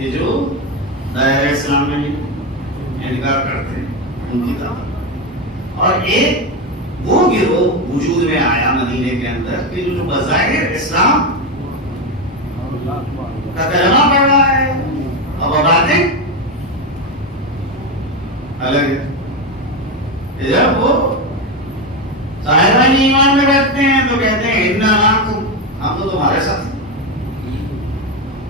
کہ جو دائرہ اسلام میں انکار کرتے ہیں ان کی طرف، اور ایک وہ گروہ وجود میں آیا مدینے کے اندر کہ جو بظاہر اسلام کا کلمہ پڑھ رہا ہے اب باتیں الگ ہے. جب وہ صاحبان ایمان میں بیٹھتے ہیں تو کہتے ہیں اننا معکم، ہم تو تمہارے ساتھ ہیں.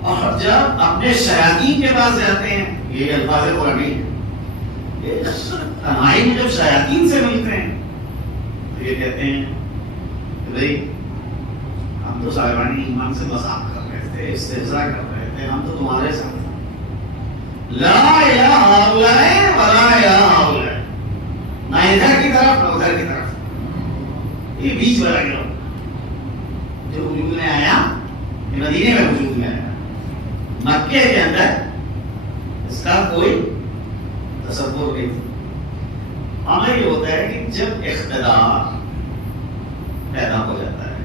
اور جب اپنے شیاطین کے پاس جاتے ہیں، یہ الفاظ قرآنی ہے، یہ تنہائی میں جب شیاطین سے ملتے ہیں تو یہ کہتے ہیں کہ بھائی ہم تو صاحبان ایمان سے مذاق کر رہے تھے، استہزاء کر رہے تھے، ہم تو تمہارے ساتھ ہیں. لا الہ الا اللہ ولا الہ الا اللہ، نہ ادھر کی طرف نہ ادھر کی طرف، یہ بیچ والا گروہ جو وجود میں آیا، یہ مدینے میں وجود میں آیا. مکے کے اندر اس کا کوئی تصور نہیں تھا. ہمیں یہ ہوتا ہے کہ جب اقتدار پیدا ہو جاتا ہے،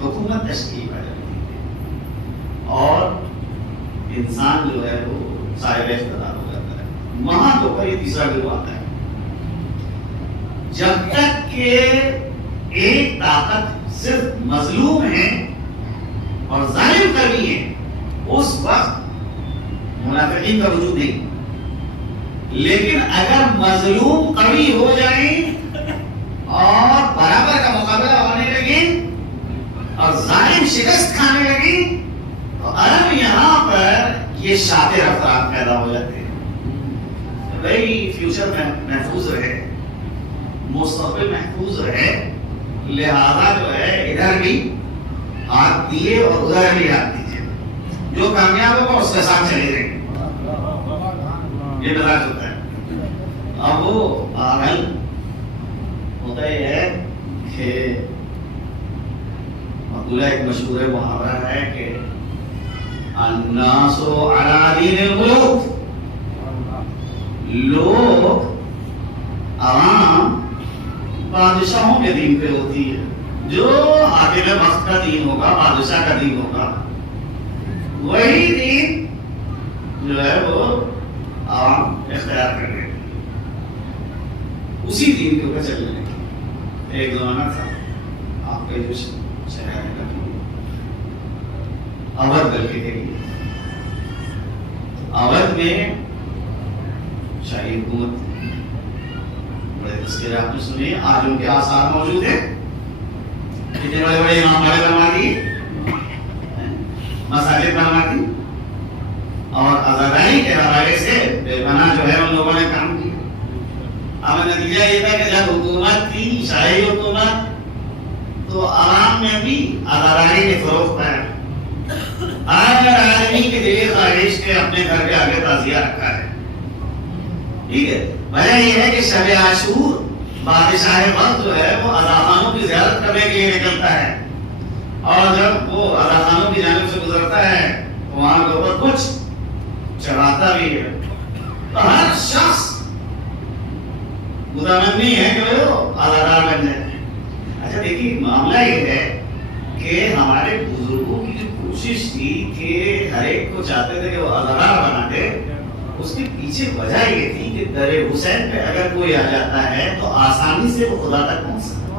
حکومت تشکیل پا جاتی ہے اور انسان جو ہے وہ صاحب اقتدار ہو جاتا ہے، وہاں کے اوپر یہ تیسرا گروہ آتا ہے. جب تک کہ ایک طاقت صرف مظلوم ہے اور ظالم کرنی ہے، اس وقت منافقین کا وجود نہیں. لیکن اگر مظلوم قوی ہو جائیں اور برابر کا مقابلہ ہونے لگے اور ظالم شکست کھانے لگی تو اب یہاں پر یہ شاطر افراد پیدا ہو جاتے ہیں. بھائی فیوچر محفوظ رہے، مستقبل محفوظ رہے، لہذا جو ہے ادھر بھی ہاتھ دیے اور ادھر بھی ہاتھ دیجیے، جو کامیاب ہوگا اس کے ساتھ چلے جائیں. یہ مزاج ہوتا ہے. اب وہ پاگل ہوتا یہ ہے کہ مقولہ ایک مشہور محاورہ ہے کہ الناس علی دین الملوک، لوگ عوام بادشاہوں کے دین پہ ہوتی ہے. جو حاکم وقت کا دین ہوگا، بادشاہ کا دین ہوگا، وہی دین جو ہے وہ عوام اختیار کر رہے ہیں، اسی دین کے اوپر چلنے لگے. ایک زمانہ تھا آپ کے جو شہر ہے اودھ دل کے لیے، اودھ میں شاہی حکومت، بڑے تذکرے آپ نے سنے، آج ان کے آثار موجود ہیں. کتنے بڑے بڑے امام بڑے بنوا دیے، مساجد بنوا دی، اور آزادی کے حوالے سے بے پناہ جو ہے ان لوگوں نے کام کیا. اب نتیجہ یہ تھا کہ جب حکومت تھی شاہی حکومت تو عوام میں بھی آزادی نے فروغ پایا. ہر آدمی کے دلی خواہش کے اپنے گھر کے آگے تعزیہ رکھا ہے. ٹھیک ہے، وجہ یہ ہے کہ شب عاشور بادشاہ وقت جو ہے وہ اضاخانوں کی زیارت کرنے کے لیے نکلتا ہے، اور جب وہ اضاخانوں کی جانب سے گزرتا ہے تو وہاں کے اوپر کچھ چڑھاتا بھی ہے. تو ہر شخص متمنی ہے کہ وہ آزادار بن جائے. اچھا دیکھیے، معاملہ یہ ہے کہ ہمارے بزرگوں کی جو کوشش تھی کہ ہر ایک کو چاہتے تھے کہ وہ آزادار بنا دے، اس کے پیچھے وجہ یہ تھی کہ در حسین پہ اگر کوئی آ جاتا ہے تو آسانی سے وہ خدا تک پہنچ سکتا ہے.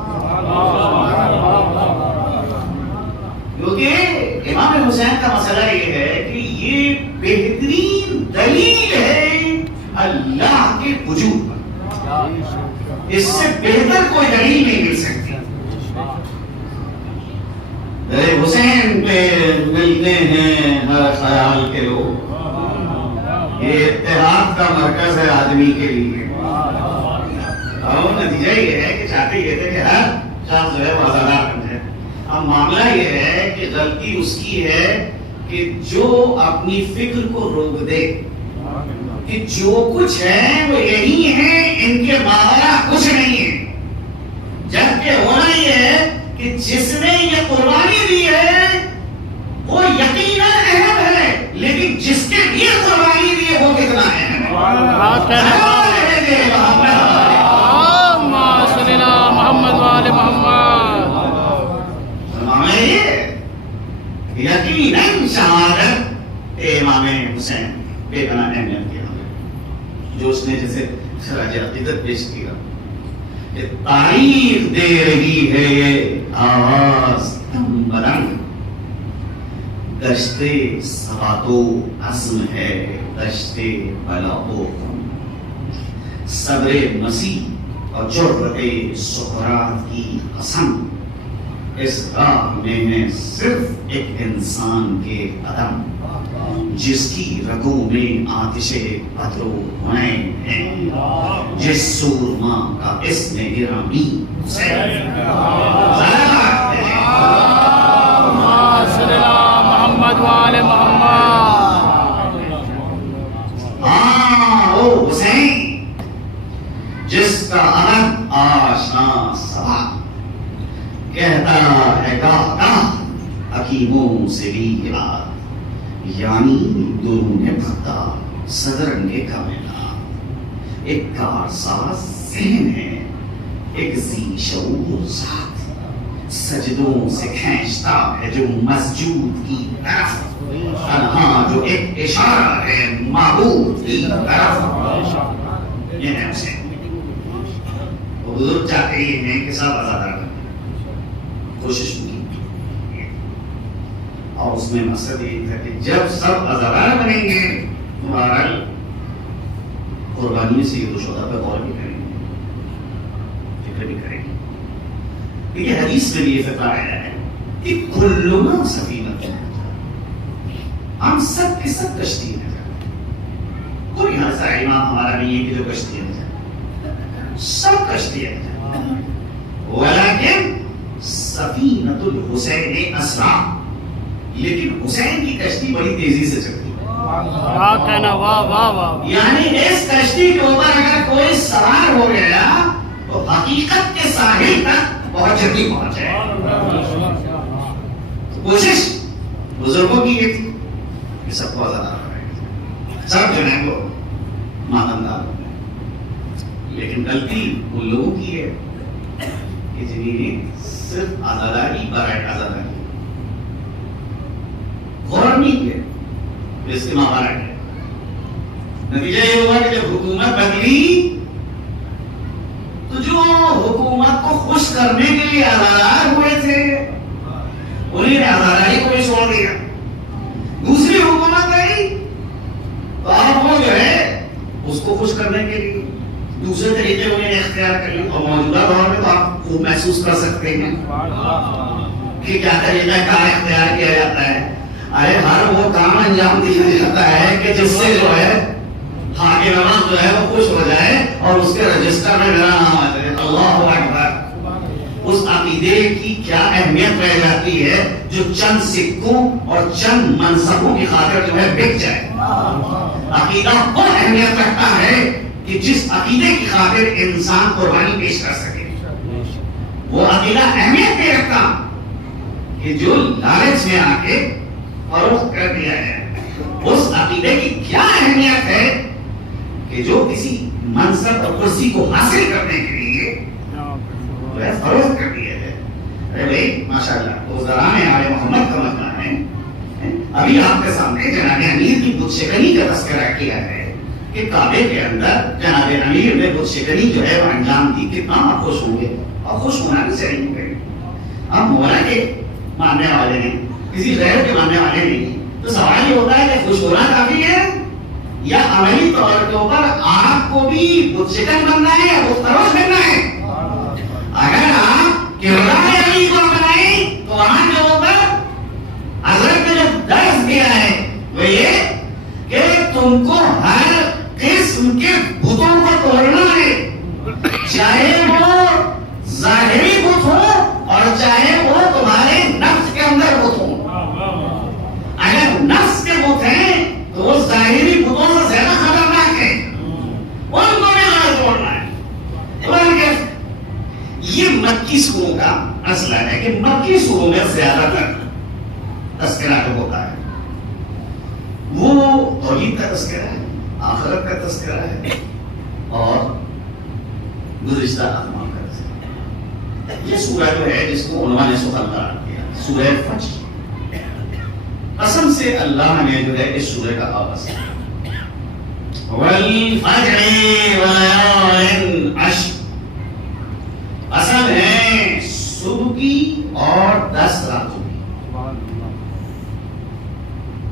کیونکہ امام حسین کا مسئلہ یہ ہے کہ یہ بہترین دلیل ہے اللہ کے وجود پر، اس سے بہتر کوئی دلیل نہیں مل سکتی. در حسین پہ ملتے ہیں ہر خیال کے لوگ، یہ اتحاد کا مرکز ہے آدمی کے لیے. اور نتیجہ یہ ہے کہ چاہتے یہ تھے کہ ہر شخص جو ہے وہ آزادار بن جائے. اب معاملہ یہ ہے کہ غلطی اس کی ہے کہ جو اپنی فکر کو روک دے کہ جو کچھ ہے وہ یہی ہے، ان کے ماورا کچھ نہیں ہے. جبکہ ہونا یہ ہے کہ جس نے یہ قربانی دی ہے وہ یقیناً اہم ہے، لیکن جس کے لیے قربانی دی ہے وہ کتنا اہم ہے. محمد والے محمد. یقیناً شہادت امام حسین حسین بے پناہ اہمیت کے ہمیں جو اس نے جیسے خراج عقیدت پیش کیا کہ تاریخ دے رہی ہے یہ آواز دم بدم، دشتے سواتو عزم ہے دشتے بلا و غم، صبر مسیح اور جرأت سقراط کی قسم، اس راہ میں ہے صرف ایک انسان کے قدم، جس کی رگوں میں آتش بدر و حنین ہے، جس سورما کا اسم گرامی حسین۔ محمد وآل محمد۔ ہاں وہ حسین جس کا عہد آشنا سبا، کہتا ہے گاہ گاہ حکیموں سے بھی یہ بات، یعنی درون بھتا صدرنگ کائنات، ایک کارساز ذہن ہے ایک ذی شعور ذات، سجدوں سے کھینچتا ہے جو مسجود کی طرف، تنہا جو ایک اشارہ ہے معبود کی طرف۔ یہ ہے حسین۔ وہ بزرگ چاہتے ہی ہیں کہ سب آزادہ کریں، کوشش کی اور اس میں مقصد یہ تھا کہ جب سب آزادہ بنیں گے تمہارا قربانی سے یہ تو شہداء پہ غور بھی کریں گے، فکر بھی کریں گے۔ یہ حدیث میں بھی یہ فکر آیا ہے کہ کلنا سفینۃ، ہم سب کے سب کشتی میں جاتے ہیں، کوئی ایسا امام ہمارا نہیں ہے کہ جو کشتی میں جائے، سب کشتی میں جاتے ہیں، ولیکن سفینۃ الحسین اسرع، لیکن حسین کی کشتی بڑی تیزی سے چلتی ہے۔ واہ کہنا، واہ واہ واہ۔ یعنی اس کشتی کے اوپر اگر کوئی سوار ہو گیا تو حقیقت کے ساحل تک بہت جلدی پہنچ جائے۔ کوشش بزرگوں کی یہ تھی کہ سب کو آزاد کریں، سب جو ہے وہ ماتمدار ہو گئے، لیکن غلطی ان لوگوں کی ہے کہ جنہیں صرف آزاداری برائے آزاداری غور نہیں کیا، اجتماع بنا ہے۔ نتیجہ یہ ہوا کہ جب حکومت بدلی تو جو حکومت کو خوش کرنے کے لیے آزادار ہوئے تھے انہیں آزاداری کو بھی چھوڑ دیا، دوسری حکومت آئی تو آپ وہ جو ہے اس کو خوش کرنے کے لیے دوسرے طریقے انہیں اختیار کر لی، اور موجودہ دور میں تو آپ خوب محسوس کر سکتے ہیں کہ کیا طریقہ کار اختیار کیا جاتا ہے۔ ارے ہر وہ کام انجام دیا جاتا ہے کہ جس سے جو ہے حاکم عوام جو ہے وہ خوش ہو جائے اور اس کے رجسٹر میں میرا نام آ جائے۔ اللہ اکبر۔ اس عقیدے کی کیا اہمیت رہ جاتی ہے جو چند سکوں اور چند منصبوں کی خاطر جو ہے بک جائے۔ عقیدہ وہ اہمیت رکھتا ہے کہ جس عقیدے کی خاطر انسان قربانی پیش کر سکے، وہ عقیدہ اہمیت نہیں رکھتا کہ جو لالچ میں آ کے فروخت کر دیا ہے۔ اس عقیدے کی کیا اہمیت ہے کہ جو کسی منصب اور کرسی کو حاصل کرنے کے لیے جو ہے فروخت کر دیا ہے۔ ارے بھائی ماشاءاللہ وزراء آل محمد کا مجمع ہے، ابھی آپ کے سامنے جناب امیر کی بت شکنی کا تذکرہ کیا ہے کہ کعبے کے اندر جناب امیر نے بت شکنی جو ہے وہ انجام دی، کتنا آپ خوش ہوں گے، اور خوش ہونا بھی صحیح ہوں گے۔ ہم مولا کے ماننے والے ہیں، کسی غیر کے ماننے والے نہیں، تو سوال یہ ہوتا ہے کہ خوش ہونا کافی ہے یا عملی طور کے اوپر آپ کو بھی بت شکن بننا ہے یا بت پرست بننا ہے؟ اگر آپ کردار علی کو بنائیں تو وہاں کے اوپر حضرت نے جو درس دیا ہے وہ یہ کہ تم کو ہر قسم کے بتوں کو توڑنا ہے، چاہے وہ ظاہری بت ہو اور چاہے وہ تمہارے نفس کے اندر بت ہو۔ اگر نفس کے بت ہیں تو وہ ظاہری بتوں سے زیادہ خطرناک ہے، ان کو بھی ہمیں توڑنا ہے۔ یہ مکی سوروں کا مسئلہ ہے کہ مکی سوروں میں زیادہ تر تذکرہ جو ہوتا ہے وہ توحید کا تذکرہ ہے، آخرت کا تذکرہ ہے اور گزشتہ اعمال کا تذکرہ۔ یہ سورہ جو ہے جس کو عنوان سخن قرار دیا، سورہ فجر۔ قسم سے اللہ نے جو ہے اس سورہ کا آغاز کیا والفجر ولیال عشر، قسم ہے صبح کی اور 10 راتوں کی،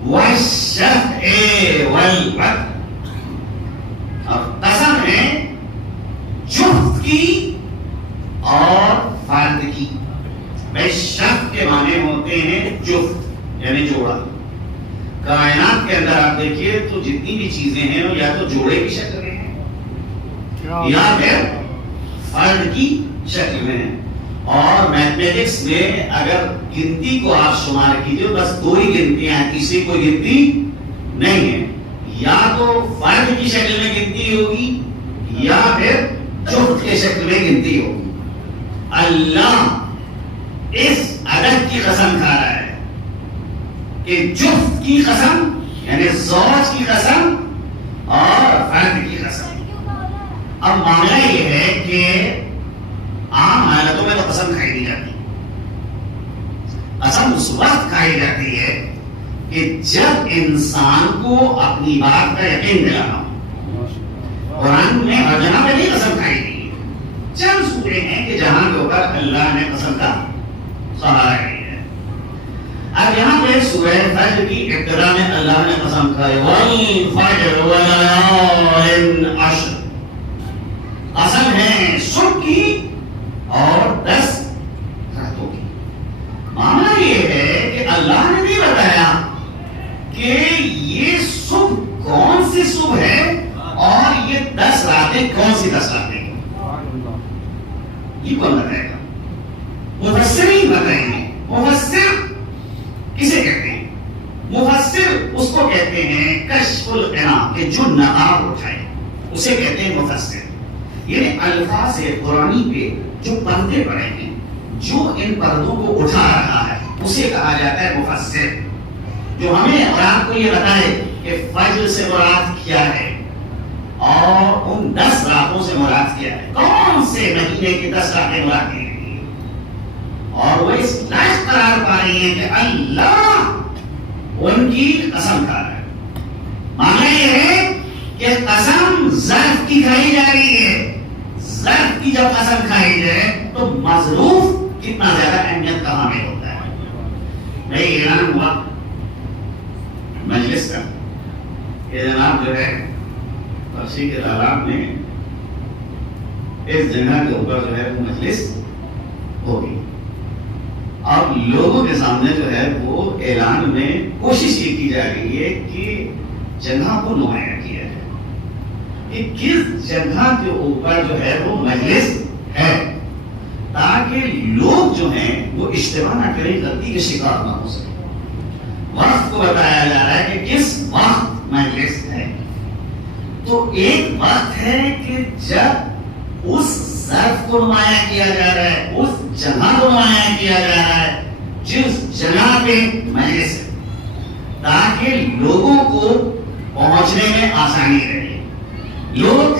والشفع والوتر، اور قسم ہے جفت کی اور فرد کی۔ بھائی شفع کے معنی ہوتے ہیں جفت یعنی جوڑا۔ کائنات کے اندر آپ دیکھیے تو جتنی بھی چیزیں ہیں وہ یا تو جوڑے کی شکل میں ہیں یا پھر فرد کی شکل میں ہیں۔ اور میتھمیٹکس میں اگر گنتی کو آپ شمار کیجئے بس 2 ہی گنتیاں ہیں، تیسری کوئی گنتی نہیں ہے، یا تو فرد کی شکل میں گنتی ہوگی یا پھر جفت کے شکل میں گنتی ہوگی۔ اللہ اس عدد کی قسم کھا رہا ہے کہ جفت کی قسم یعنی زوج کی قسم اور فرد کی قسم۔ اب معاملہ یہ ہے کہ عام حالتوں میں تو قسم کھائی نہیں جاتی، قسم اس وقت کھائی جاتی ہے کہ جب انسان کو اپنی بات کا یقین دلانا ہو۔ قرآن میں ہر جگہ پہ نہیں قسم کھائی گئی ہے، چند سورے ہیں کہ جہاں کے اوپر اللہ نے قسم کا سہارا لیا ہے۔ اب یہاں پہ سورہ فجر کی ابتدا میں اللہ نے قسم کھائی والفجر ولیال عشر، قسم ہے صبح کی اور 10 راتوں کی۔ معاملہ یہ ہے کہ اللہ نے بھی بتایا کہ یہ صبح کون سی صبح ہے اور یہ 10 راتیں کون سی 10 راتیں ہیں، یہ کون بتائے گا؟ مفسرین بتائیں گے۔ مفسر کسے کہتے ہیں؟ مفسر اس کو کہتے ہیں کشف القنا، کہ جو نقاب اٹھائے اسے کہتے ہیں مفسر، یعنی الفاظ قرآنی پہ جو پردے پڑے ہیں، جو ان پردوں کو اٹھا رہا ہے اسے کہا جاتا ہے مفسر، جو ہمیں اور آپ کو یہ بتائے کہ فجر سے مراد کیا ہے اور ان 10 راتوں سے مراد کیا ہے، کون سے مہینے کی 10 راتیں مراد کی گئی، اور وہ اس لائق قرار پا رہی ہیں کہ اللہ ان کی قسم کھا رہا ہے۔ معنی یہ ہے کہ قسم ظرف کی کھائی جا رہی ہے، ظرف کی جب قسم کھائی جائے تو مظروف کتنا زیادہ اہمیت کا حامل ہوتا ہے۔ بھائی اعلان ہوا مجلس کا کہ جناب جو ہے فرشی کے تعلق میں اس جگہ کے اوپر جو ہے وہ مجلس ہوگی۔ اب لوگوں کے سامنے جو ہے وہ اعلان میں کوشش یہ کی جا رہی ہے کہ جگہ کو نمایاں کیا جائے کہ کس جگہ کے اوپر جو ہے وہ مجلس ہے، تاکہ لوگ جو ہیں وہ اشتباہ نہ کریں، غلطی کے شکار نہ ہو سکے۔ وقت کو بتایا جا رہا ہے کہ کس وقت مجلس ہے، تو ایک وقت ہے کہ جب اس ظرف کو نمایاں کیا جا رہا ہے، اس جگہ کو نمایاں کیا جا رہا ہے جس جگہ پہ مجلس ہے، تاکہ لوگوں کو پہنچنے میں آسانی رہے۔ لوگ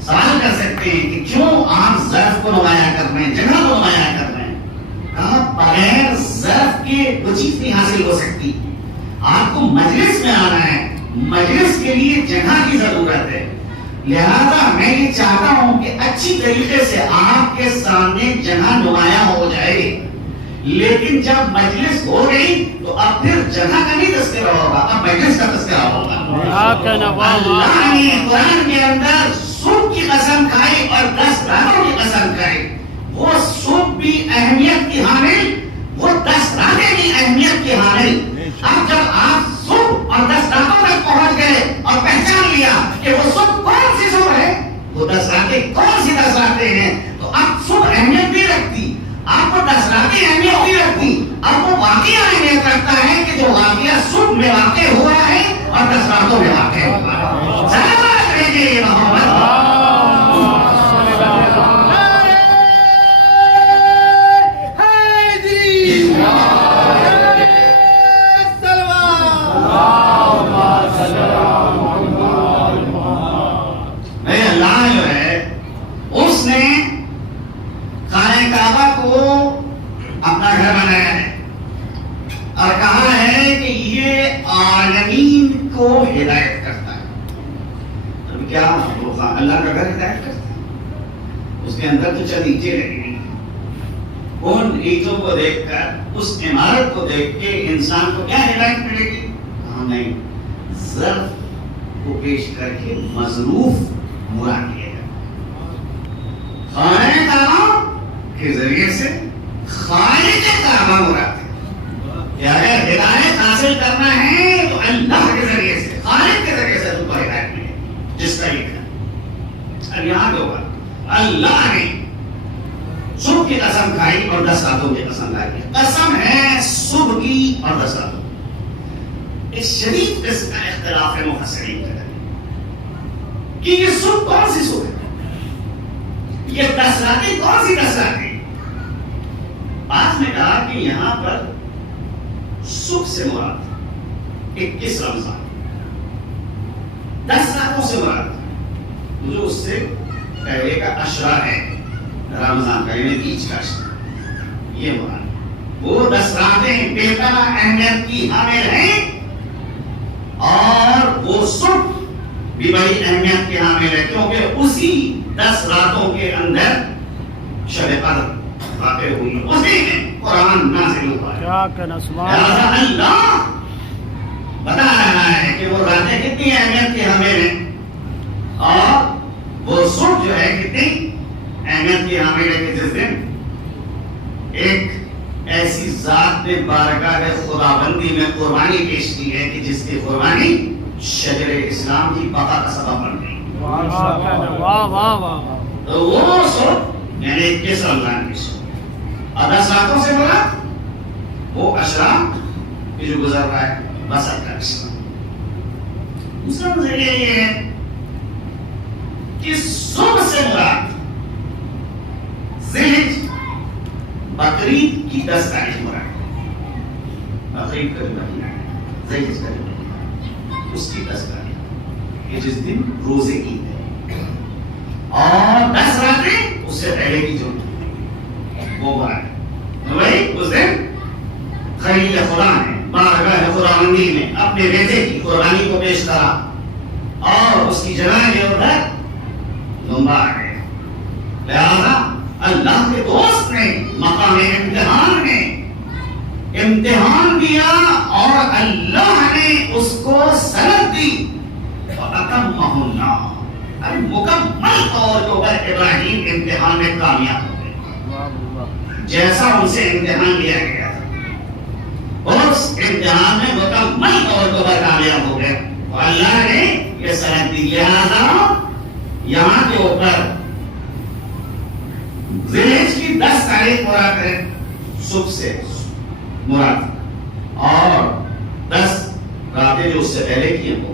سوال کر سکتے ہیں کہ کیوں آپ ظرف کو نمایاں کر رہے ہیں، جگہ کو نمایاں کر رہے ہیں؟ کہا بغیر ظرف کے وہ چیز نہیں حاصل ہو سکتی، آپ کو مجلس میں آنا ہے، مجلس کے لیے جگہ کی ضرورت ہے، لہذا میں یہ چاہتا ہوں کہ اچھی طریقے سے آپ کے سامنے جگہ نمایاں ہو جائے، لیکن جب مجلس ہو گئی تو اب پھر جگہ کا نہیں تذکرہ ہوگا، اب مجلس کا تذکرہ ہوگا۔ اللہ نے قرآن کے اندر صبح کی قسم کھائی اور 10 راتوں کی قسم کھائی، وہ صبح بھی اہمیت کی حامل، وہ 10 راتیں بھی اہمیت کی حامل۔ اب جب آپ صبح اور 10 راتوں تک پہنچ گئے اور پہچان لیا کہ وہ صبح کون سی صبح ہے، وہ 10 راتیں کون سی 10 راتیں ہیں، تو اب صبح اہمیت نہیں رکھتی، آپ کو 10 راتیں اہمیت نہیں رکھتی، اب وہ واقعہ اہمیت رکھتا ہے کہ جو واقعہ صبح میں واقع ہوا ہے اور 10 راتوں میں واقع ہوا ہے۔ سلامت رہیے محمد۔ اپنا گھر بنایا ہے اور کہا ہے کہ عالمین کو ہدایت کرتا ہے. اب کیا اللہ کا گھر ہدایت کرتا ہے؟ اس کے اندر تو چند اینٹیں لگی ہوئی ہیں. ان اینٹوں کو دیکھ کر، اس عمارت کو دیکھ کے انسان کو کیا ہدایت ملے گی؟ ہاں نہیں، ظرف کو پیش کر کے مظروف مراد لیا جائے. خانہ کعبہ کے ذریعے سے خالق کعبہ مراد ہے کہ اگر ہدایت حاصل کرنا ہے تو اللہ کے ذریعے سے، خالق کے ذریعے سے تم کو ہدایت ملے گی، جس طریقے. اب یہاں جو اللہ نے صبح کی قسم کھائی اور 10 راتوں کی قسم کھائی. قسم ہے صبح کی اور 10 راتوں. ایک شدید قسم کا اختلاف ہے مفسرین کا کہ یہ صبح کون سی صبح ہے، یہ 10 راتیں کون سی 10 راتیں. بعض نے کہا کہ یہاں پر صبح سے مراد 21 رمضان، 10 راتوں سے مراد جو اس سے پہلے کا عشرہ ہے رمضان کا، یعنی بیچ کا عشرہ، یہ مراد. وہ 10 راتیں بے پناہ اہمیت کی حامل ہیں اور وہ صبح بھی بڑی اہمیت کی حامل ہے، کیونکہ اسی 10 راتوں کے اندر شب قدر واقع ہوئی، اسی میں قرآن نازل ہوا ہے. کیا کہنا، سبحان لہذا اللہ. اللہ بتا رہا ہے کہ وہ راتیں کتنی اہمیت کی حامل ہیں اور وہ صبح جو ہے کتنی اہمیت کی حامل ہے کہ جس دن ایک ایسی ذات نے بارگاہ خداوندی میں قربانی پیش کی ہے کہ جس کی قربانی شجر اسلام کی بقا کا سبب بن گئی. واہ واہ واہ. تو وہ صبح یعنی 21 رمضان کی صبح اور 10 راتوں سے مراد وہ عشرہ کہ جو گزر رہا ہے بسر کا عشرہ. دوسرا نظریہ یہ ہے کہ صبح سے مراد ذیلحج بقرعید کی 10 تاریخ مراد ہے. بقرعید کا جو مہینہ ہے، ذیلحج کا جو مہینہ ہے، اس کی 10 تاریخ کہ جس دن روزے عید ہے، اور 10 راتیں اس سے پہلے کی جو وہ مراد ہے. بھائی اس دن خلیل خدا نے بارگاہ خداوندی میں اپنے بیٹے کی قربانی کو پیش کرا اور اس کی جگہ یہ ادھر لمبا آ گیا. لہذا اللہ کے دوست نے مقام امتحان میں امتحان دیا اور اللہ نے اس کو سند دی. فَأَتَمَّهُ اللَّهُ، اب مکمل طور پر ابراہیم امتحان میں کامیاب ہو گئے جیسا ان سے امتحان لیا گیا تھا، اس امتحان میں مکمل طور پر کامیاب ہو گئے. اور اللہ نے یہ سند دی. لہذا یہاں کے اوپر ذیلحج کی 10 تاریخ مراد ہے، صبح سے مراد، اور 10 راتیں جو اس سے پہلے کی ہیں وہ.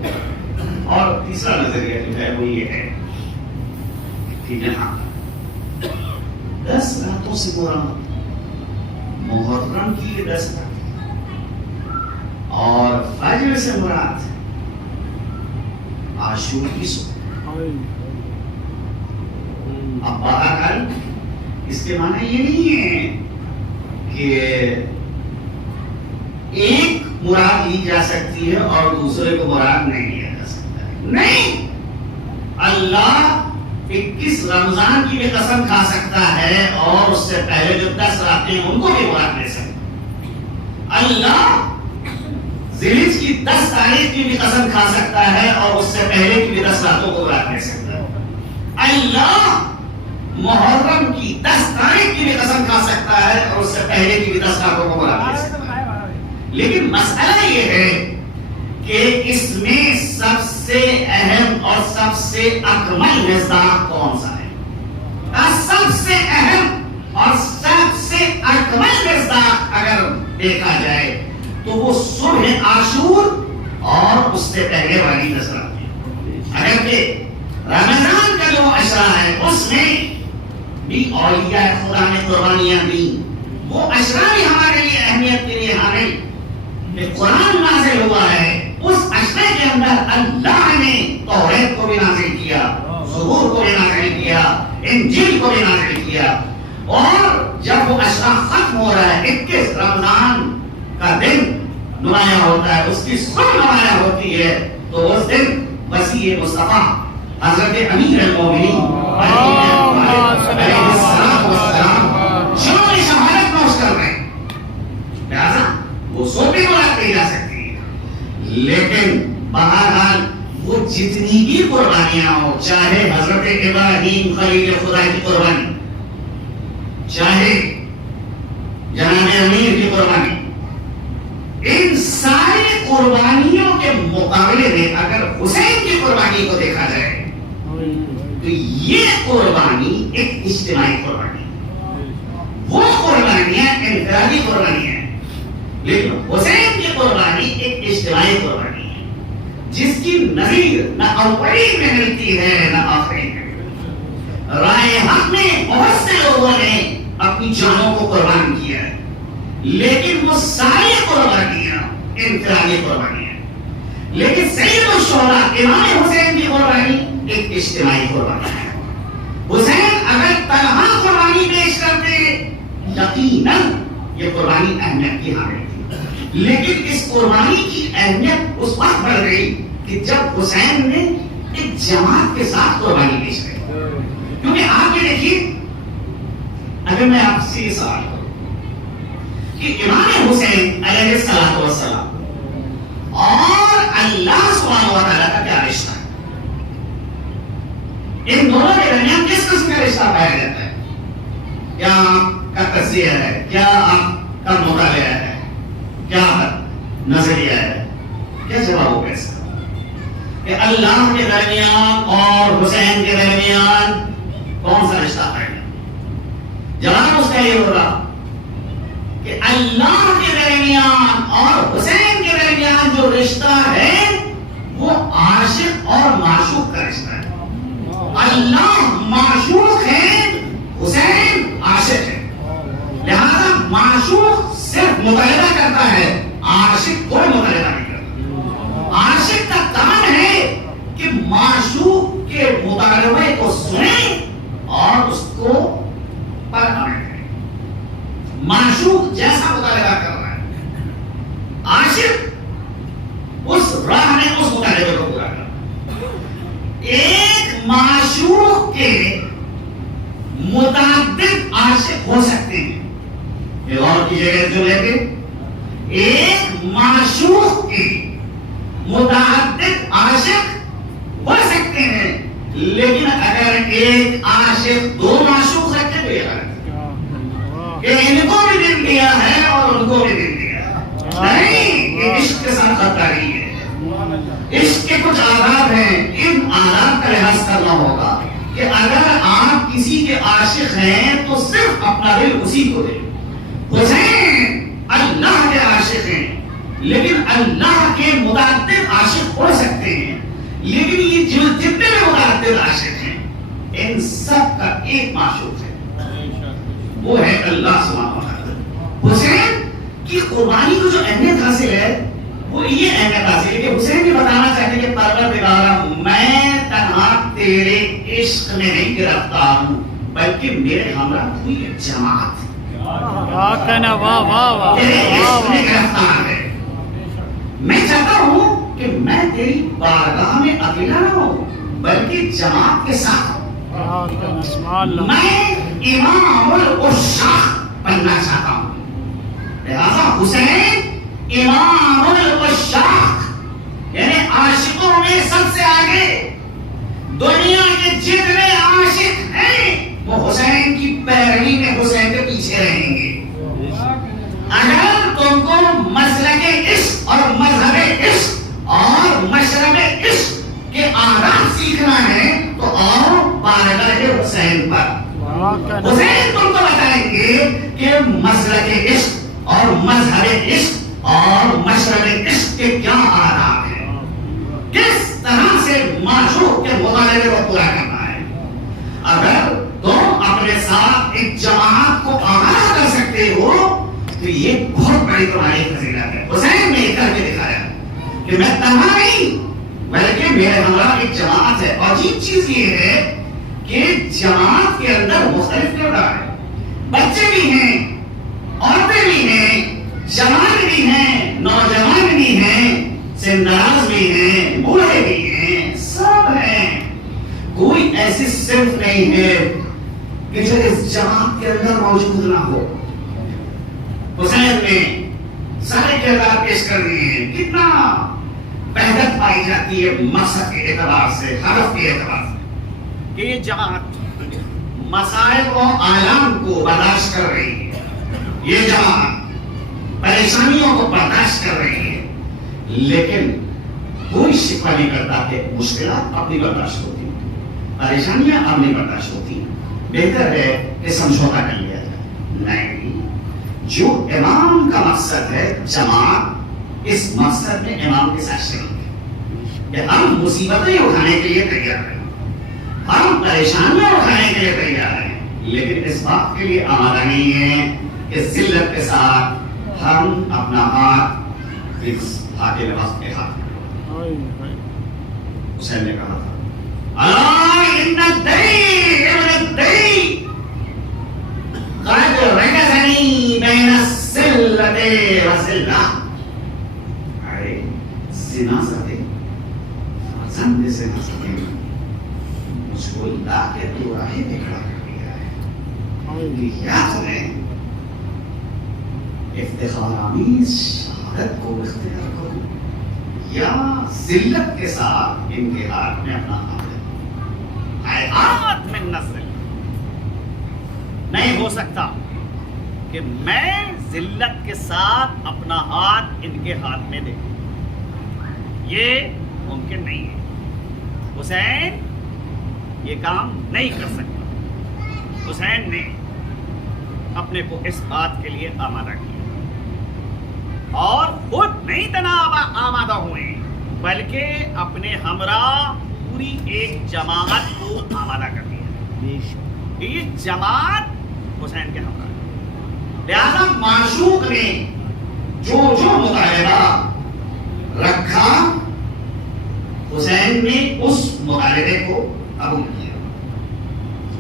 اور تیسرا نظریہ جو ہے وہ یہ ہے کہ یہاں 10 راتوں سے مراد محرم کی یہ 10 راتیں اور فجر سے مراد عاشور کی صبح. اب بہرحال اس کے معنی یہ نہیں ہے کہ ایک مراد لی جا سکتی ہے اور دوسرے کو مراد نہیں لیا جا سکتا ہے. نہیں، اللہ 21 رمضان کی بھی قسم کھا سکتا ہے اور اس سے پہلے جو 10 راتیں ہیں ان کو بھی مراد لے سکتا ہے. اللہ ذیلحج کی 10 تاریخ کی بھی قسم کھا سکتا ہے اور اس سے پہلے کی بھی 10 راتوں کو مراد لے سکتا ہے. اللہ محرم کی 10 تاریخ کی بھی قسم کھا سکتا ہے اور اس سے پہلے کی بھی 10 راتوں کو مراد لے سکتا ہے. لیکن مسئلہ یہ ہے کہ اس میں سب سے اہم اور سب سے اکمل مصداق کون سا ہے؟ سب سے اہم اور سب سے اکمل مصداق اگر دیکھا جائے تو وہ صبح عاشور اور اس سے پہلے والی 10 راتیں. اگرچہ رمضان کا جو عشرہ ہے اس میں بھی اولیاء خدا نے قربانیاں دی، وہ عشرہ بھی ہمارے لیے اہمیت کے لیے حامل کہ قرآن نازل ہوا ہے. اس عشرے کے اندر اللہ نے توریت کو بھی نازل کیا، زبور کو بھی نازل کیا، انجیل کو بھی نازل کیا. اور جب وہ عشرہ ختم ہو رہا ہے 21 رمضان کا دن نمایاں ہوتا ہے, اس کی سن نمایاں ہوتی ہے, تو اس دن وسیع مصطفیٰ حضرت امیر المومنین علیہ السلام جنہوں نے شہادت نوش کر رہے ہیں, لہذا وہ سوپی مراد کہی جا سکتی ہے. لیکن بہرحال وہ جتنی بھی قربانیاں ہو, چاہے حضرت ابراہیم خلیل خدا کی قربانی, چاہے جناب امیر کی قربانی, ان ساری قربانیوں کے مقابلے میں اگر حسین کی قربانی کو دیکھا جائے تو یہ قربانی ایک اجتماعی قربانی, وہ قربانیاں انفرادی قربانی ہیں, لیکن حسین کی قربانی ایک اجتماعی قربانی ہے جس کی نظیر نہ اولین میں ملتی ہے نہ آخرین میں. رائے حق میں بہت سے لوگوں نے اپنی جانوں کو قربان کیا ہے, لیکن وہ ساری قربانیاں انفرادی قربانی ہیں. لیکن سید الشہداء امام حسین کی قربانی ایک اجتماعی قربانی ہے. حسین اگر تنہا قربانی پیش کرتے یقیناً یہ قربانی اہمیت کی حامل تھی, لیکن اس قربانی کی اہمیت اس وقت بڑھ گئی کہ جب حسین نے ایک جماعت کے ساتھ قربانی پیش کی. کیونکہ آپ یہ دیکھیے, اگر میں آپ سے یہ سوال کروں کہ امام حسین علیہ السلام اور اللہ سبحانہ و تعالیٰ کا کیا رشتہ ہے, ان دونوں کے درمیان کس قسم کا رشتہ پایا جاتا ہے؟ کیا آپ کا تجزیہ ہے, کیا آپ کا مطالعہ ہے, کیا نظریہ ہے, کیا جواب ہوگا اس کا کہ اللہ کے درمیان اور حسین کے درمیان کون سا رشتہ ہے؟ جواب اس کا یہ ہوگا کہ اللہ کے درمیان اور حسین کے درمیان جو رشتہ ہے وہ عاشق اور معشوق کا رشتہ ہے. اللہ معشوق ہے, حسین عاشق ہے. لہذا معشوق صرف مطالبہ کرتا ہے, عاشق کوئی مطالبہ نہیں کرتا. عاشق کا کام ہے کہ معشوق کے مطالبے کو سنے اور اس کو پرکھنے. معشوق جیسا مطالبہ کر رہا ہے, عاشق اس راہ میں اس مطالبے کو پورا کرنا. ایک معشوق کے متعدد عاشق ہو سکتے ہیں. یہ غور کیجیے گا جو لے کے, ایک معشوق کے متعدد عاشق ہو سکتے ہیں, لیکن اگر ایک عاشق دو معشوق رکھے تو یہ غلط ہے کہ ان کو بھی دل دیا ہے اور ان کو بھی دل دیا ہے. نہیں, یہ عشق کے ساتھ غداری ہے. عشق کے کچھ آداب ہیں, ان آداب کا لحاظ کرنا ہوگا کہ اگر آپ کسی کے عاشق ہیں تو صرف اپنا دل اسی کو دیں. حسین اللہ کے عاشق ہیں, لیکن اللہ کے متعدد عاشق ہو سکتے ہیں, لیکن یہ جتنے بھی متعدد عاشق ہیں ان سب کا ایک معشوق ہے, وہ ہے اللہ سبحانہ و تعالیٰ. حسین کی قربانی کو جو اہمیت حاصل ہے وہ یہ اہمیت حاصل ہے کہ حسین بھی بتانا چاہتے ہیں کہ پروردگارا میں تنہا تیرے عشق میں نہیں گرفتار ہوں بلکہ میرے ہمراہ کوئی جماعت تیرے عشق میں گرفتار ہے. میں چاہتا ہوں کہ میں تیری بارگاہ میں اکیلا نہ ہوں بلکہ جماعت کے ساتھ ہوں. میں امام العشاق بننا چاہتا ہوں. لہذا حسین امام العشاق یعنی عاشقوں میں سب سے آگے. دنیا کے جتنے عاشق ہیں وہ حسین کی پیروی میں حسین کے پیچھے رہیں گے. اگر تم کو مسلک عشق اور مذہب عشق اور مشرب عشق کے آداب سیکھنا ہے تو آؤ بارگاہ حسین پر. حسین تم کو بتائیں گے کہ مسلک عشق اور مذہب عشق اور مشرب عشق کے کیا آداب ہیں, کس طرح سے معشوق کے مطالبے کو پورا کرنا ہے. اگر تم اپنے ساتھ ایک جماعت کو آگاہ کر سکتے ہو تو یہ بہت بڑی تمہاری فضیلت ہے. حسین نے یہ کر کے دکھایا کہ میں تنہا نہیں بلکہ میرے ہمراہ ایک جماعت ہے. عجیب چیز یہ ہے کہ جماعت کے اندر مختلف کردار ہے. بچے بھی ہیں, عورتیں بھی ہیں, جوان بھی ہیں, نوجوان بھی ہیں, باز بھی ہیں, بوڑھے بھی ہیں, سب ہیں. کوئی ایسی صنف نہیں ہے کہ جو اس جماعت کے اندر موجود نہ ہو. حسین نے سارے کردار پیش کر دیے ہیں. کتنا وحدت پائی جاتی ہے مقصد کے اعتبار سے, ہدف کے اعتبار سے, کہ یہ جماعت مسائل و آلام کو برداشت کر رہی ہے, یہ جماعت پریشانیوں کو برداشت کر رہی ہے, لیکن کوئی شکوہ نہیں کرتا کہ مشکلات اپنی برداشت ہوتی ہیں, پریشانیاں اپنی برداشت ہوتی ہیں, بہتر ہے کہ سمجھوتا کر لیا جائے. نہیں, جو امام کا مقصد ہے جماعت, اس مقصد میں امام کے ساتھ شریک ہے کہ ہم مصیبتیں اٹھانے کے لیے تیار ہیں, ہم پریشانیاں اٹھانے کے لیے تیار ہیں, لیکن اس بات کے لیے آمادہ نہیں ہے کہ ذلت کے ساتھ ہم اپنا ہاتھ اس ہاتھ لباس کے ہاتھ. حسین نے کہا تھا الا ان الدری ابن الدری قد رکزنی بین السلۃ والسلہ. ارے زنا زدے فرزند سے نسلیں مجھ کو لا کے دو راہیں پہ کھڑا کر دیا ہے. یا تمہیں افتخار آمیز شہادت کو اختیار کرو یا ذلت کے ساتھ ان کے ہاتھ میں اپنا ہاتھ ہے. ہاتھ میں نزل نہیں ہو سکتا کہ میں ذلت کے ساتھ اپنا ہاتھ ان کے ہاتھ میں دے, یہ ممکن نہیں ہے. حسین یہ کام نہیں کر سکتا. حسین نے اپنے کو اس بات کے لیے آمادہ کیا اور خود نہیں تنہا آمادہ ہوئے بلکہ اپنے ہمراہ پوری ایک جماعت کو آمادہ کر دیا. یہ جماعت حسین کے ہمراہ ہے. لہذا معشوق نے جو مطالبہ رکھا حسین نے اس مطالبے کو قبول کیا.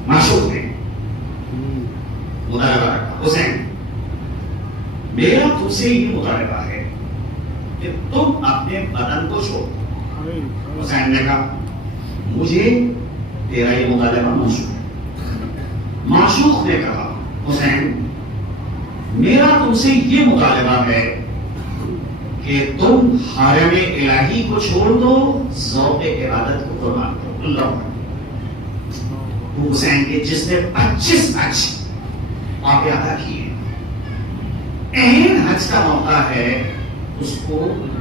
معشوق نے مطالبہ رکھا, حسین میرا تم سے یہ مطالبہ ہے کہ تم اپنے بدن کو چھوڑو. حسین نے کہا مجھے تیرا یہ مطالبہ منظور ہے. معشوق نے کہا حسین میرا تم سے یہ مطالبہ ہے کہ تم حرم الہی کو چھوڑ دو, ذوق عبادت کو قربان کرو. اللہ حسین کے جس نے 25 حج آپ ادا کیے, حج کا موقع ہے, اس کو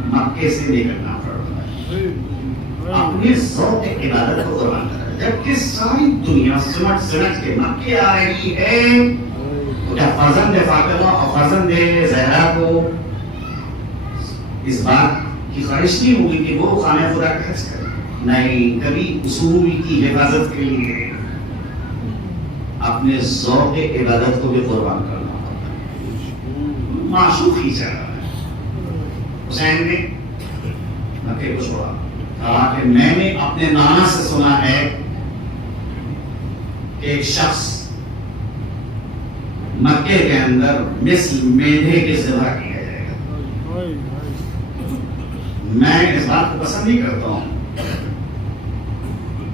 مکے سے نکلنا پڑتا ہے, اپنے ذوق عبادت کو قربان کرنا, جبکہ ساری دنیا سمٹ سمٹ کے مکے آ رہی ہے. فرزند فاطمہ اور فرزند زہرا کو اس بات کی خواہش نہیں ہوئی کہ وہ خانہ خدا کا حج کرے, نہیں, کبھی اصول کی حفاظت کے لیے اپنے ذوق عبادت کو بھی قربان کرنا پڑتا ہے. معشوق ہی چاہ رہا ہے. حسین نے مکے کو چھوڑا, کہا کہ میں نے اپنے نانا سے سنا ہے کہ ایک شخص مکے کے اندر مثل میڈھے کے ذبح کیا جائے گا. میں اس بات کو پسند نہیں کرتا ہوں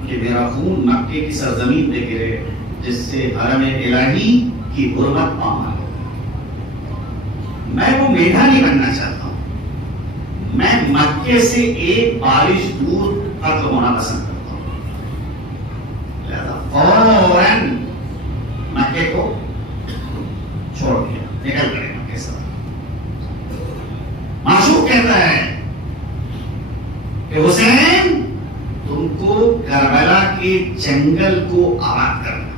کہ میرا خون مکے کی سرزمین پہ گرے جس سے حرم الہی کی حرمت پامال ہو. میں وہ میڈھا نہیں بننا چاہتا ہوں, میں مکے سے ایک بارش دور قتل ہونا پسند کرتا ہوں. لہذا فوراً مکے کو چھوڑ دیا, نکل گئے مکے سے. معشوق کہتا ہے کہ حسین تم کو کربلا کے جنگل کو آباد کرنا.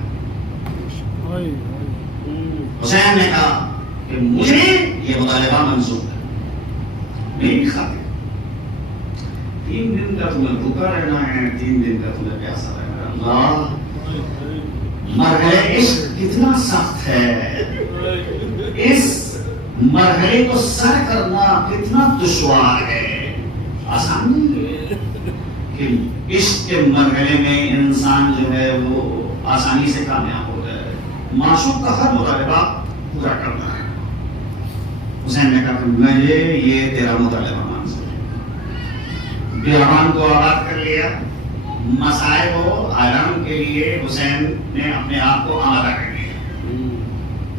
حسین نے کہا کہ مجھے یہ مطالبہ منظور ہے, میری خاطر 3 دن کا تمہیں بھوکا رہنا ہے, 3 دن کا تمہیں پیاسا رہنا ہے. اللہ, مرحلہ عشق کتنا سخت ہے, اس مرحلے کو سر کرنا کتنا دشوار ہے. آسان نہیں ہے کہ عشق کے مرحلے میں انسان جو ہے وہ آسانی سے کامیاب ہو جائے. معشوق کا ہر مطالبہ پورا کرنا ہے. حسین نے کہا کہ مجھے یہ تیرا مطالبہ منظور ہے. بیابان کو آباد کر لیا، مسائب و آرام کے لیے حسین نے اپنے آپ کو آمادہ کر لیا۔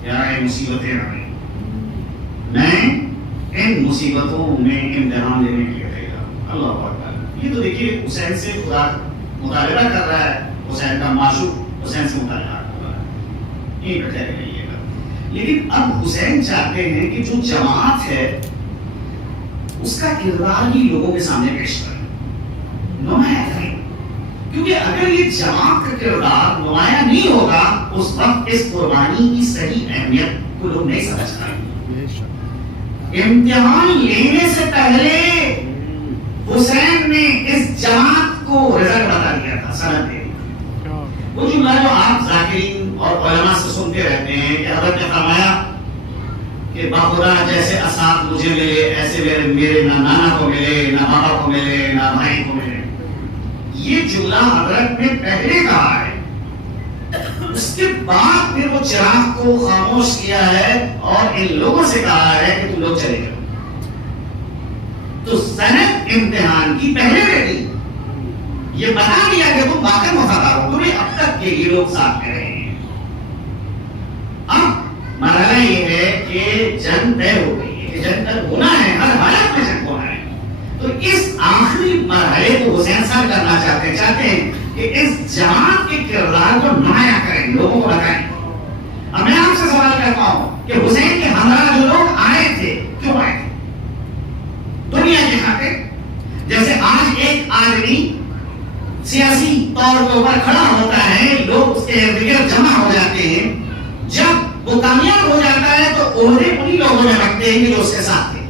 یار یہ مصیبتیں ہمیں، میں ان مصیبتوں میں امتحان لینے کے لیے تیار۔ اللہ اکبر، یہ تو دیکھیے حسین سے خدا مطالبہ کر رہا ہے، حسین کا معشوق حسین سے مطالبہ کر رہا ہے، یہ بیٹھے رہیے گا۔ لیکن اب حسین چاہتے ہیں کہ جو جماعت ہے اس کا کردار ہی لوگوں کے سامنے پیش کریں، نمایاں کریں، کیونکہ اگر یہ جماعت کا کردار نمایاں نہیں ہوگا اس وقت اس قربانی کی صحیح اہمیت کو لوگ نہیں سمجھ پائیں گے۔ امتحان لینے سے پہلے حسین نے اس جماعت کو رزلٹ بتا دیا تھا، سند دے دیا۔ وہ جملہ جو آپ ذاکرین اور علماء سے سنتے رہتے ہیں کہ حضرت نے فرمایا کہ بخدا جیسے اسباب مجھے ملے ایسے میرے نہ نانا کو ملے، نہ بابا کو ملے، نہ بھائی کو ملے، یہ جملہ حضرت نے پہلے کہا ہے۔ اس کے بعد پھر وہ چراغ کو خاموش کیا ہے اور ان لوگوں سے کہا ہے کہ تم لوگ چلے جاؤ۔ تو سند امتحان کی پہلے دے دی، یہ بتا دیا کہ تم واقعی وفادار ہو، تمہیں اب تک کے یہ لوگ ساتھ میں رہے ہیں۔ اب مرحلہ یہ ہے کہ جنگ طے ہو گئی ہے، کہ جنگ تک ہونا ہے، ہر حالت میں جنگ ہونا ہے۔ تو اس آخری مرحلے کو حسین صاحب کرنا چاہتے ہیں کہ اس جماعت کے کردار کو نمایاں کریں، لوگوں کو بتائیں۔ اب میں آپ سے سوال کرتا ہوں کہ حسین کے ہمراہ جو لوگ آئے تھے کیوں آئے تھے؟ دنیا کی خاطر؟ جیسے آج ایک آدمی سیاسی طور کے اوپر کھڑا ہوتا ہے، لوگ اس کے ارد گرد جمع ہو جاتے ہیں، جب وہ کامیاب ہو جاتا ہے تو عہدے انہی لوگوں میں رکھتے ہیں جو اس کے ساتھ تھے۔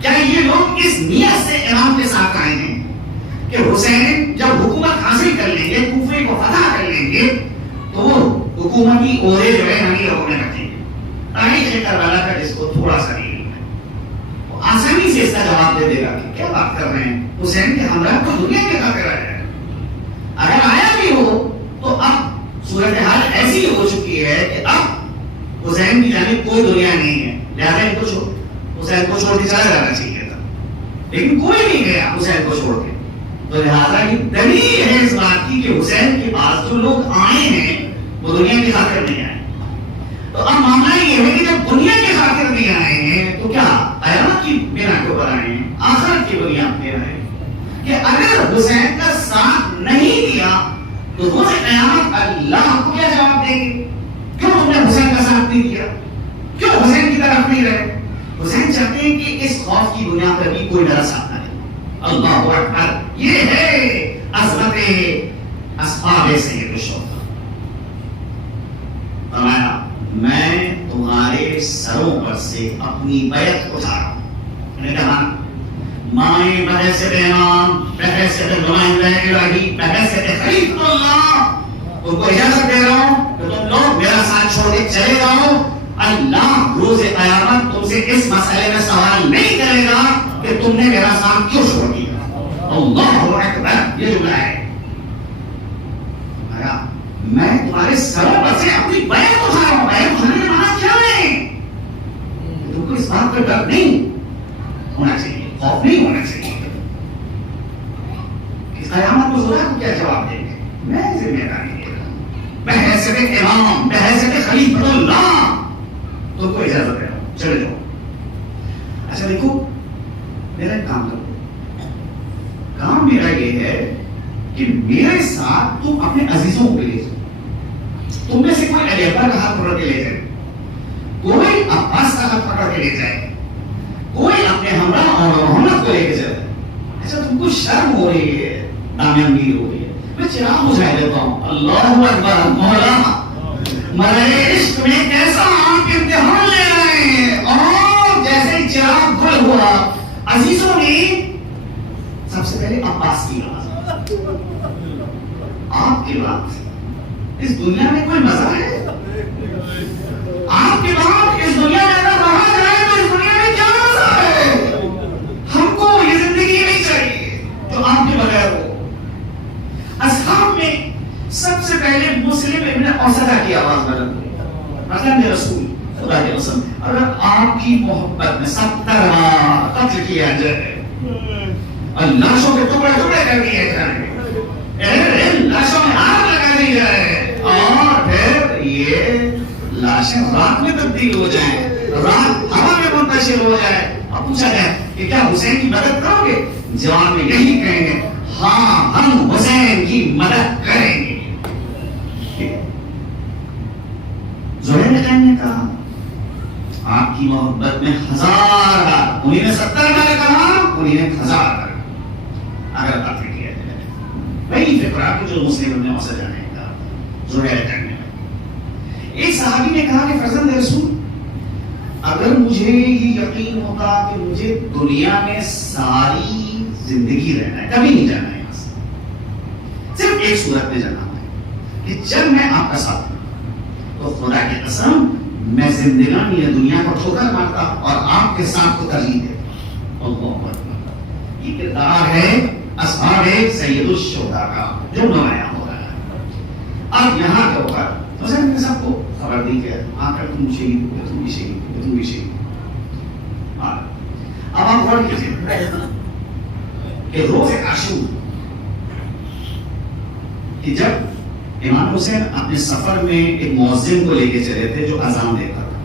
کیا یہ لوگ اس نیت سے امام کے ساتھ آئے ہیں کہ حسین جب حکومت حاصل کر لیں گے، کوفے کو فتح کر لیں گے، تو وہ حکومتی عہدے جو ہے ہمیں لوگوں میں رکھیں گے؟ تاریخ کربلا کا جس کو تھوڑا سا نہیں وہ آسانی سے اس کا جواب دے دے گا کہ کیا بات کر رہے ہیں، حسین کے ہمراہ تو دنیا کے خاطر آیا ہے۔ اگر آیا بھی ہو تو اب صورتحال ایسی ہو چکی ہے کہ اب حسین کی جانب کوئی دنیا نہیں ہے، لہٰذا ان کو حسین کو چھوڑ کے چلا جانا چاہیے تھا، لیکن کوئی نہیں گیا حسین کو چھوڑ کے۔ تو لہٰذا یہ دلیل ہے اس بات کی کہ حسین کے پاس جو لوگ آئے ہیں وہ دنیا کی خاطر نہیں آئے۔ تو اب معاملہ یہ ہے کہ جب دنیا کی خاطر نہیں آئے ہیں تو کیا قیامت کی بنا کے اوپر آئے ہیں، آخرت کی بنیاد پہ آئے ہیں کہ اگر حسین کا ساتھ نہیں دیا تو روز قیامت اللہ کو کیا جواب دیں گے؟ کیوں تم نے حسین کا ساتھ نہیں دیا؟ کیوں حسین کی طرف نہیں رہے؟ حسین چاہتے ہیں کہ اس خوف کی دنیا پر بھی کوئی میرا ساتھ نہ دے۔ اللہ اکبر، یہ ہے عظمت اصحاب سید الشہداء۔ فرمایا میں تمہارے سروں پر سے اپنی بیعت اٹھا رہا ہوں۔ نے کہا مائیں بحیثیت امام، بحیثیت نمائندہ الہی، بحیثیت خلیفۃ اللہ تم کو اجازت دے رہا ہوں کہ تم لوگ میرا ساتھ چھوڑ کے چلے جاؤ۔ اللہ روز قیامت تم سے اس مسئلے میں سوال نہیں کرے گا کہ تم نے میرا ساتھ کیوں چھوڑ دیا۔ اللہ اکبر، یہ جملہ ہے۔ میں تمہارے سروں پر سے اپنی بیعت اٹھا رہا ہوں۔ بیعت اٹھانے کا معنی کیا ہے؟ تم کو اس بات کا ڈر نہیں ہونا چاہیے، خوف نہیں ہونا چاہیے۔ اس قیامت کو خدا کو کیا جواب دیں گے؟ میں ذمہ داری لے رہا ہوں بحیثیت امام، بحیثیت خلیفۃ اللہ، تم کو اجازت دے رہا ہوں، چلے جاؤ۔ اچھا دیکھو، میرا ایک کام کرو، کام میرا یہ ہے کہ میرے ساتھ تم اپنے عزیزوں کو لے جاؤ۔ تم میں سے کوئی علی اکبر کا ہاتھ پکڑ کے لے جائے، کوئی عباس کا ہاتھ پکڑ کے لے جائے، کوئی اپنے ہمراہ اور محمد کو لے کے جائے۔ اچھا تم کو شرم ہو رہی ہے، دامیاندگی ہو رہی ہے، میں چراغ بجھا دیتا ہوں۔ اللہ اکبر، مولا مرے عشق میں کیسا آپ امتحان لے رہے ہیں۔ اور جیسے چراغ گل ہوا، عزیزوں نے سب سے پہلے عباس کی آواز، آپ کے بعد اس دنیا میں کوئی مزہ ہے؟ آپ کے بعد اس دنیا میں اگر رہا جائے تو اس دنیا میں کیا مزہ ہے؟ ہم کو یہ زندگی نہیں چاہیے جو آپ کے بغیر ہو۔ اصحاب میں سب سے پہلے مسلم ابن اوسطہ کی آواز بلند ہوئی، حضرت رسول خدا کے قسم اگر آپ کی محبت میں 70 بار قتل کیا جائے اور لاشوں کے ٹکڑے ٹکڑے کر دیے جائیں، لاشوں میں آگ لگا دی جائے، اور پھر یہ لاشیں رات میں تبدیل ہو جائیں، رات ہوا میں منتشر ہو جائے، اور پوچھا جائے کہ کیا حسین کی مدد کرو گے؟ جواب میں یہی کہیں گے، ہاں ہم حسین کی مدد کریں گے۔ زہیر خان نے کہا آپ کی محبت میں 1000 بار، انہیں نے 70 بار کہا، انہیں نے 1000 بار اگر قتل کیا جائے، وہی فکرہ کو جو مسلم نے اسے جانے کا زہیر خان نے۔ ایک صحابی نے کہا کہ فرزند رسول، اگر مجھے یہ یقین ہوتا کہ مجھے دنیا میں ساری زندگی رہنا ہے، کبھی نہیں جانا ہے یہاں سے، صرف ایک صورت میں جانا ہے کہ جب میں آپ کا ساتھ ہوں تو خدا کی قسم میں زندگانی دنیا کو ٹھوکر مارتا اور آپ کے ساتھ کو ترجیح دیتا۔ اللہ اکبر، یہ کردار ہے اصحاب سید الشہداء کا جو نمایاں ہو رہا ہے۔ اب یہاں کے اوپر حسین نے سب کو خبر دی کہ آ کر تم شہید ہو، تم بھی شہید ہو، تم بھی شہید ہو۔ اب آپ غور کیجیے کہ روز عاشور کہ جب امام حسین اپنے سفر میں ایک مؤذن کو لے کے چلے تھے جو اذان دیتا تھا،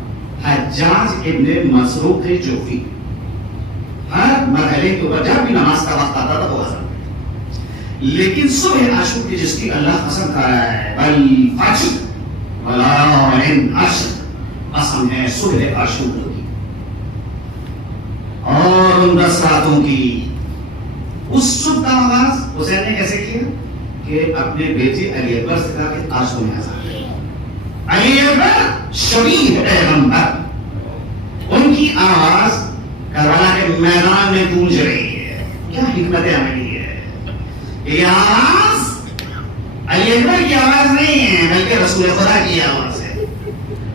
حجاج ابن مسروق جوفی، ہر مرحلے کے اوپر جب بھی نماز کا وقت آتا تھا وہ اذان دیتا، لیکن صبح عاشور کی جس کی اللہ قسم کھا رہا ہے، بل فجر ولین عشر، قسم ہے صبح عاشور کی اور ان 10 راتوں کی، اس صبح کا آغاز حسین نے کیسے کیا کہ اپنے بیٹے علی اکبر سے کہا کہ آج تمہیں آزاد ہے۔ علی اکبر شبیہ پیغمبر، ان کی آواز کربلا کے میدان میں گونج رہی ہے، کیا حکمت عملی ہے۔ یہ آواز علی اکبر کی آواز نہیں ہے بلکہ رسول خدا کی آواز ہے۔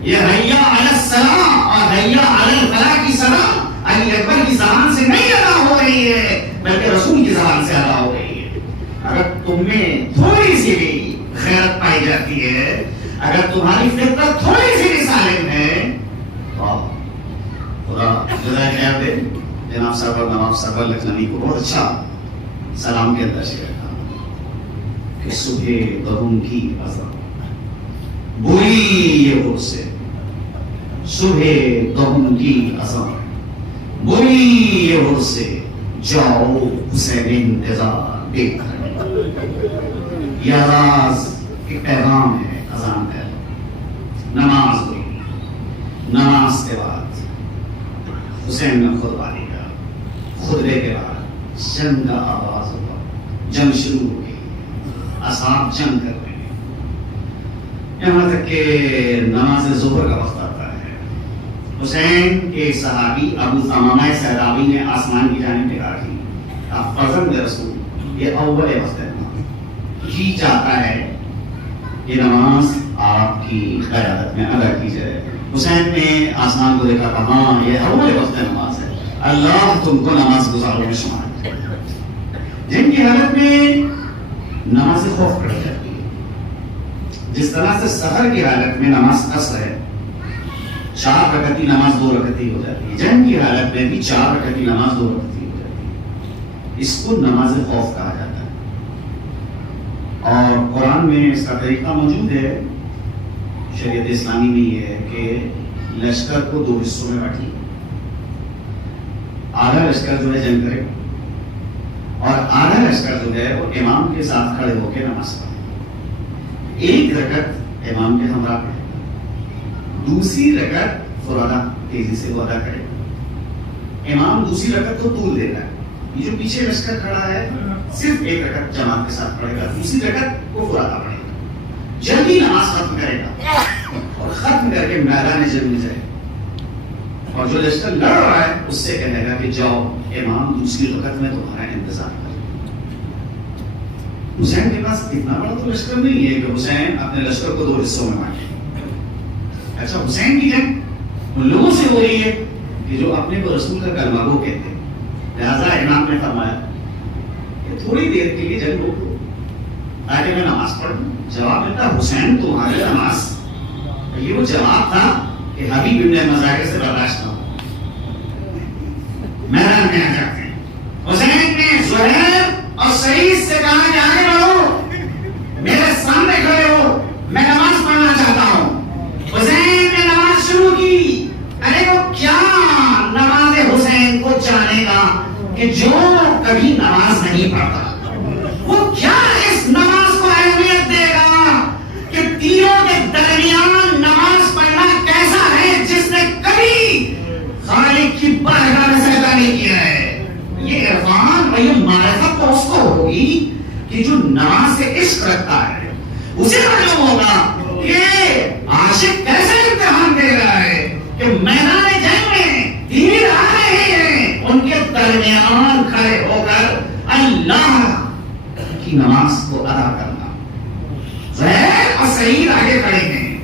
یہ حیا علی الصلاۃ اور حیا علی الفلاح کی صدا علی اکبر کی زبان سے نہیں ادا ہو رہی ہے بلکہ رسول کی زبان سے ادا ہو رہی ہے۔ اگر تم میں تھوڑی سی بھی غیرت پائی جاتی ہے، اگر تمہاری فطرت تھوڑی سی بھی سالم ہے، تو خدا جزائے خیر دے جناب سرور نواب سرور لکھنوی کو بہت اچھا سلام کے اندر شیئر کرتا کہ صبح بہن کی اذان بری یہ ہو سے، صبح بہن کی اذان بری یہ ہو سے، جاؤ حسین انتظار دیکھ کر۔ یہ آواز ایک پیغام ہے، اذان ہے، نماز ہوئی، نماز کے بعد حسین نے خطبہ دیا، خطبے کے بعد جنگ کا آغاز ہوا، جنگ شروع ہو گئی، اصحاب جنگ کر رہے ہیں، یہاں تک کہ نماز ظہر کا وقت آتا ہے۔ حسین کے صحابی ابو ثمامہ سہراوی نے آسمان کی جانب نگاہ کی، آپ فرزند رسول یہ اول وقت ہے، جی چاہتا ہے یہ نماز آپ کی قیادت میں ادا کی جائے۔ حسین نے آسمان کو دیکھا، کہا ہاں یہ اول وقت نماز ہے، اللہ تم کو نماز گزاروں میں شمار کرے۔ جن کی حالت میں نماز خوف پڑھ جاتی ہے، جس طرح سے سحر کی حالت میں نماز قصر ہے، 4 رکعتی نماز 2 رکعتی ہو جاتی ہے، جن کی حالت میں بھی 4 رکعتی نماز 2 رکعتی ہو جاتی ہے، اس کو نماز خوف کہا جاتا ہے۔ اور قرآن میں اس کا طریقہ موجود ہے، شریعت اسلامی میں یہ ہے کہ لشکر کو 2 حصوں میں بانٹی، آدھا لشکر جو ہے جنگ کرے اور آدھا لشکر جو ہے وہ امام کے ساتھ کھڑے ہو کے نماز پڑھے، 1 رکعت امام کے ہمراہ پڑھے، دوسری رکعت فرادہ تیزی سے وہ ادا کرے، امام دوسری رکعت کو طول دے رہا ہے، یہ جو پیچھے لشکر کھڑا ہے صرف 1 رکعت جماعت کے ساتھ پڑھے گا، دوسری رکعت کو فرادہ پڑھے گا، جلدی نماز ختم کرے گا اور ختم کر کے میدان جنگ میں جائے اور جو لشکر لڑ رہا ہے اس سے کہے گا کہ جاؤ امام دوسری رکعت میں تمہارا انتظار کرے۔ حسین کے پاس اتنا بڑا تو لشکر نہیں ہے کہ حسین اپنے لشکر کو 2 حصوں میں بانٹے۔ اچھا حسین کی جنگ ان لوگوں سے ہو رہی ہے کہ جو اپنے کو رسول کا کلمہ گو کہتے ہیں، لہذا امام نے فرمایا کہ تھوڑی دیر کے لیے جنگ روک دو تاکہ میں نماز پڑھوں۔ جواب ملتا حسین تمہاری نماز، یہ وہ جواب تھا کہ حبیب ابن مذاکر سے برداشت نہ ہو، میدان میں آ جاتے ہیں۔ حسین نے زہیر اور سعید سے کہا کہ آگے بڑھو، میرے سامنے کھڑے ہو، میں نماز پڑھنا چاہتا ہوں۔ حسین نے نماز شروع کی۔ ارے وہ کیا نماز حسین کو جانے گا کہ جو کبھی نماز نہیں پڑھتا، وہ کیا اس نماز کو اہمیت دے گا کہ تینوں کے درمیان نماز پڑھنا کیسا ہے جس نے کبھی خالق کی بارگاہ میں سجدہ نہیں کیا ہے۔ یہ عرفان اور یہ معرفت تو اس کو ہوگی کہ جو نماز سے عشق رکھتا ہے، اسے معلوم ہوگا کہ عاشق کیسے امتحان دے رہا ہے کہ میدان جنگ میں تیر آ رہے ہیں، ان کے درمیان کھڑے ہو کر اللہ کی نماز کو ادا کرنا۔ زہیر اور سعید آگے کھڑے ہیں،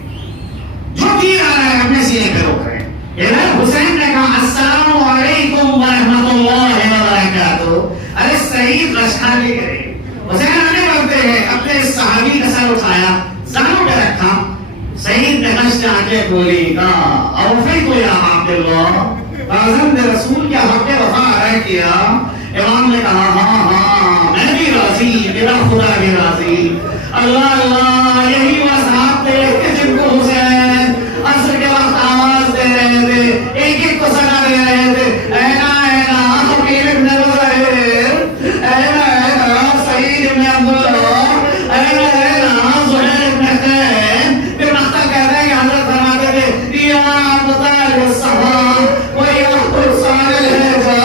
جو تیر آ رہا ہے اپنے سینے پہ روک رہے ہیں۔ ادھر حسین نے کہا السلام علیکم ورحمۃ اللہ وبرکاتہ۔ ارے سعید رشکا لے گئے، حسین آگے بڑھتے ہیں، اپنے صحابی کا سر اٹھایا، زانوں پہ رکھا۔ سعید نے نشت آ کے بولی کہا اوفیت یا عبداللہ، اعظم رسول کے حق وفا ادا کیا۔ امام نے کہا ہاں میں بھی راضی، میرا خدا بھی راضی۔ اللہ اللہ، یہی وہ صاحب تھے کہ جن کو حسین عصر کے وقت آواز دے رہے تھے، ایک ایک کو سزا دے رہے تھے، اینا اینا حبیب ابن زہیر، اینا اینا سعید ابن عبداللہ، اینا اینا زہیر ابن خیر۔ پھر مختہ کہتے ہیں کہ حضرت فرماتے تھے یا مطال الصحا و یا قرصان الحجا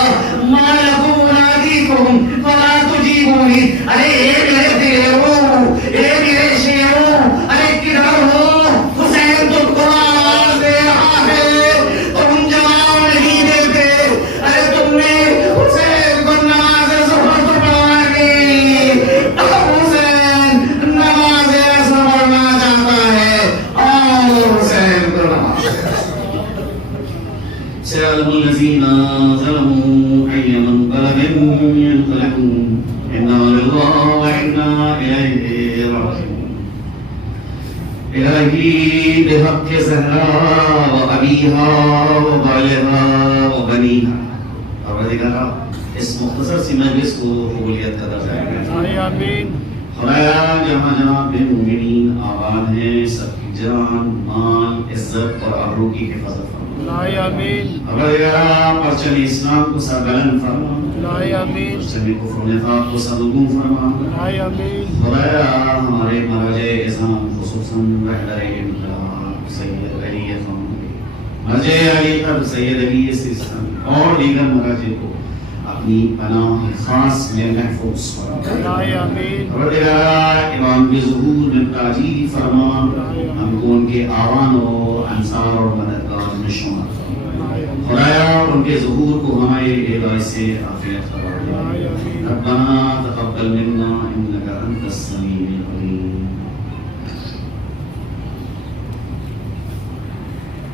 ما لکم نادیکم فلا تجیبونی۔ ارے اے میرے دیرو، اے میرے شیرو، ارے کدھر ہو؟ حسین تم کو آواز دے رہا ہے، تم جواب نہیں دیتے۔ ارے تم نے حسین کو نماز ظہر تو پڑھا دی، اب حسین نماز اثر پڑھنا چاہتا ہے، اور حسین کو نماز سيعلم الذين ظلموا أي منقلب ينقلبون إنا لله وإنا إليه راجعون۔ إلهي بحق زهراء وأبيها وبالها وبنيها۔ پروردگارا اس مختصر سی مجلس کو قبولیت کا درجہ ہے۔ آمین۔ خدایا جہاں جہاں بے مومنین آباد ہیں، سب کی جان، مال، عزت اور آبرو کی حفاظت فرما۔ آمین۔ پروردگارا پرچم اسلام کو سربلند فرما، آمین۔ پرچم کفر و نفاق کو سرنگون فرما۔ آمین۔ خدایا ہمارے مراجع اعظام خصوصاً رہبر انقلاب سید علی خان، مرجع علی تر سید علی سیستان اور دیگر مراجع کو اپنی پناہ خاص میں محفوظ فرما۔ آمین۔ پروردگارا امام کے ظہور میں تاجیل فرما، ہم کو ان کے آوان و انصار اور مددگار میں شمار فرما۔ خدایا ان کے ظہور کو ہمارے اعزاز سے عافیت قرار دے۔ ربنا تقبل منا انك انت